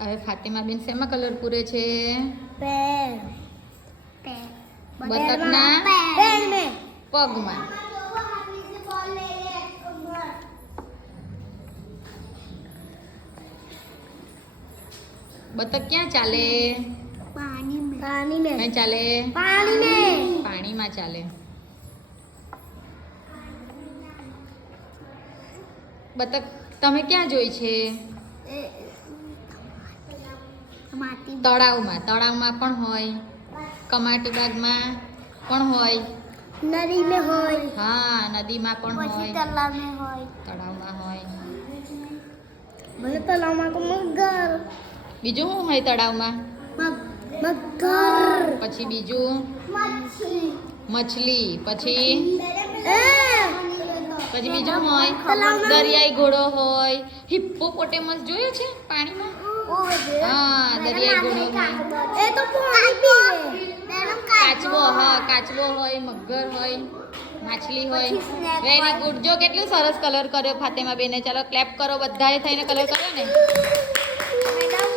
હવે ફાતિમા બેન શેમાં કલર પૂરે છે? બતકના પગમાં. બતક ક્યાં ચાલે? ક્યાં ચાલે? પાણીમાં ચાલે. બતક તમે ક્યાં જોઈ છે? તળાવમાં. તળાવમાં પણ હોય, કમાટી બાગમાં પણ હોય, નદીમાં હોય. હા નદીમાં પણ પછી હોય, તલાવમાં હોય. તળાવમાં હોય. મને તલાવમાં તો મગર. બીજું શું હોય તળાવમાં? મગર. પછી બીજું મછલી. પછી પછી બીજું હોય દરિયાઈ ઘોડો હોય, હિપ્પોપોટેમસ જોયો છે પાણીમાં? હા દરિયાઈ ઘોડો હોય, એ તો પાણી પીવે. કાચબો. હા કાચબો હોય, મગર હોય, માછલી હોય. Very good. જો કેટલું સરસ કલર કર્યો ફાતિમા બેને. ચાલો ક્લેપ કરો, બધાએ થઈને કલર કર્યો ને. મેડમ